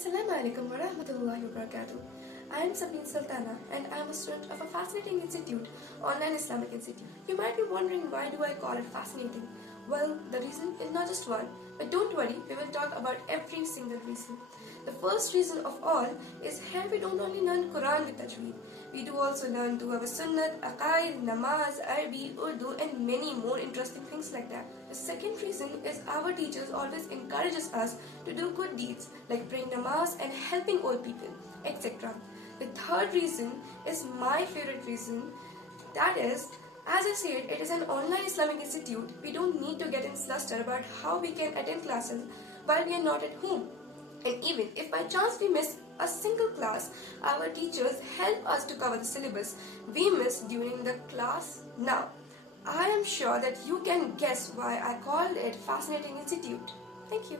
Assalamu Alaikum wa rahmatullahi wa barakatuh. I am Samreen Sultana and I am a student of a fascinating institute, Online Islamic Institute. You might be wondering, why do I call it fascinating? Well, the reason is not just one, but don't worry, we will talk about every single reason. The first reason of all is here we don't only learn Quran with Tajweed. We do also learn to have a Sunnat, Aqaid, Namaz, Arabi, Urdu and many more interesting things like that. The second reason is our teachers always encourages us to do good deeds like praying Namaz and helping old people, etc. The third reason is my favorite reason, that is, as I said, it is an online Islamic institute. We don't need to get in fluster about how we can attend classes while we are not at home. And even if by chance we miss a single class, our teachers help us to cover the syllabus we missed during the class. Now, I am sure that you can guess why I called it Fascinating Institute. Thank you.